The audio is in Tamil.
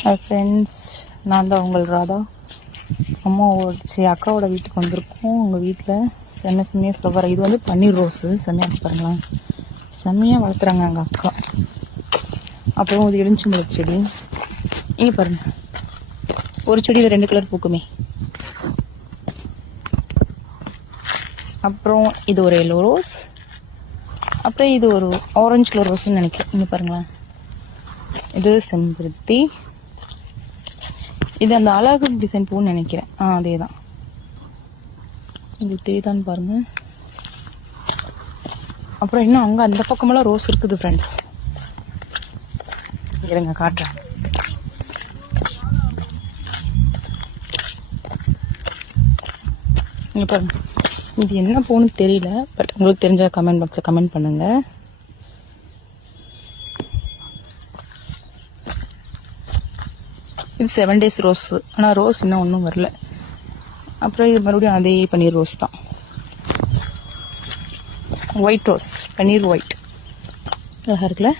ஹாய் ஃப்ரெண்ட்ஸ், நான் தான் உங்கள் ராதா. அக்காவோட வீட்டுக்கு வந்திருக்கோம். உங்கள் வீட்டில் செம்மையாக ஃப்ளவர். இது வந்து பன்னீர் ரோஸு. செம்மையாக பாருங்களேன், செம்மையாக வளர்த்துறாங்க எங்கள் அக்கா. அப்புறம் இது எலுமிச்சம்பழ செடி. இங்கே பாருங்கள், ஒரு செடியில் 2 கலர் பூக்குமே. அப்புறம் இது ஒரு எல்லோ ரோஸ். அப்புறம் இது ஒரு ஆரஞ்சு கலர் ரோஸ்ன்னு நினைக்கிறேன். இங்கே பாருங்களேன், இது செம்பருத்தி. இது அந்த அழகு டிசைன் பூன்னு நினைக்கிறேன். அதே தான். உங்களுக்கு தெரியுதான்னு பாருங்க. அப்புறம் இன்னும் அங்கே அந்த பக்கமெல்லாம் ரோஸ் இருக்குது ஃப்ரெண்ட்ஸ். இருங்க காட்டுறேன். இங்கே பாருங்க, இது என்ன பூன்னு தெரியல. பட் உங்களுக்கு தெரிஞ்ச கமெண்ட் பாக்ஸில் கமெண்ட் பண்ணுங்க. இது 7 days ரோஸ். ஆனால் ரோஸ் இன்னும் ஒன்றும் வரல. அப்புறம் இது மறுபடியும் அதே பன்னீர் ரோஸ் தான். ஒயிட் ரோஸ், பன்னீர் ஒயிட். அழகாக இருக்குல்ல.